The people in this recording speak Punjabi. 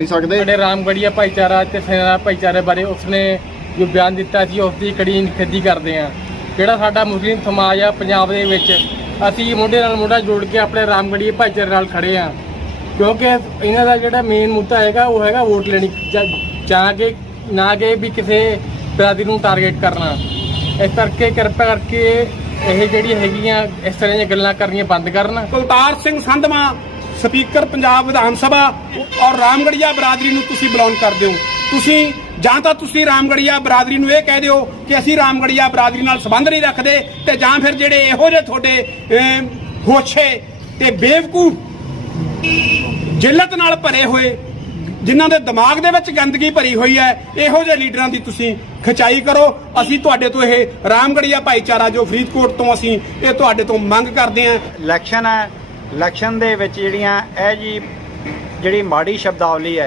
ਨਹੀਂ ਸਕਦੇ। ਸਾਡੇ ਰਾਮਗੜੀਆ ਭਾਈਚਾਰਾ ਤੇ ਸੇਨਾ ਭਾਈਚਾਰੇ ਬਾਰੇ ਉਸਨੇ ਜੋ ਬਿਆਨ ਦਿੱਤਾ ਸੀ ਉਸ ਦੀ ਕੜੀ ਨਿਖੇਧੀ ਕਰਦੇ ਆ ਜਿਹੜਾ ਸਾਡਾ ਮੁਸਲਿਮ ਸਮਾਜ ਆ ਪੰਜਾਬ ਦੇ ਵਿੱਚ ਅਸੀਂ ਮੋਢੇ ਨਾਲ ਮੋਢਾ ਜੋੜ ਕੇ ਆਪਣੇ ਰਾਮਗੜੀਏ ਭਾਈਚਾਰੇ ਨਾਲ ਖੜੇ ਆ ਕਿਉਂਕਿ ਇਹਨਾਂ ਦਾ ਜਿਹੜਾ ਮੇਨ ਮੁੱਦਾ ਹੈਗਾ ਉਹ ਹੈਗਾ ਵੋਟ ਲੈਣੀ। ਜਾਂ- ਕਿ ਨਾ ਕਿ ਵੀ ਕਿਸੇ ਬਰਾਦਰੀ ਨੂੰ ਟਾਰਗੇਟ ਕਰਨਾ। ਇਸ ਕਰਕੇ ਕਿਰਪਾ ਕਰਕੇ ਇਹ ਜਿਹੜੀ ਹੈਗੀਆਂ ਇਸ ਤਰ੍ਹਾਂ ਦੀਆਂ ਗੱਲਾਂ ਕਰਨੀਆਂ ਬੰਦ ਕਰਨ। ਕੁਲਤਾਰ ਸਿੰਘ ਸੰਧਵਾ ਸਪੀਕਰ ਪੰਜਾਬ ਵਿਧਾਨ ਸਭਾ ਔਰ ਰਾਮਗੜੀਆ ਬਰਾਦਰੀ ਨੂੰ ਤੁਸੀਂ ਬਿਲੋਂਗ ਕਰਦੇ ਹੋ। ਤੁਸੀਂ ਜਾਂ ਤਾਂ ਤੁਸੀਂ ਰਾਮਗੜੀਆ ਬਰਾਦਰੀ ਨੂੰ ਇਹ ਕਹਿ ਦਿਓ ਕਿ ਅਸੀਂ ਰਾਮਗੜੀਆ ਬਰਾਦਰੀ ਨਾਲ ਸੰਬੰਧ ਨਹੀਂ ਰੱਖਦੇ ਤੇ ਜਾਂ ਫਿਰ ਜਿਹੜੇ ਇਹੋ ਜਿਹੇ ਤੁਹਾਡੇ ਹੋਛੇ ਤੇ ਬੇਵਕੂਫ ਜਿੱਲਤ ਨਾਲ ਭਰੇ ਹੋਏ, ਜਿਨ੍ਹਾਂ ਦੇ ਦਿਮਾਗ ਦੇ ਵਿੱਚ ਗੰਦਗੀ ਭਰੀ ਹੋਈ ਹੈ, ਇਹੋ ਜਿਹੇ ਲੀਡਰਾਂ ਦੀ ਤੁਸੀਂ ਖਿਚਾਈ ਕਰੋ। ਅਸੀਂ ਤੁਹਾਡੇ ਤੋਂ ਇਹ ਰਾਮਗੜੀਆ ਭਾਈਚਾਰਾ ਜੋ ਫਰੀਦਕੋਟ ਤੋਂ ਅਸੀਂ ਇਹ ਤੁਹਾਡੇ ਤੋਂ ਮੰਗ ਕਰਦੇ ਹਾਂ। ਇਲੈਕਸ਼ਨ ਹੈ। ਇਲੈਕਸ਼ਨ ਦੇ ਵਿੱਚ ਜਿਹੜੀਆਂ ਇਹ ਜੀ ਜਿਹੜੀ ਮਾੜੀ ਸ਼ਬਦਾਵਲੀ ਹੈ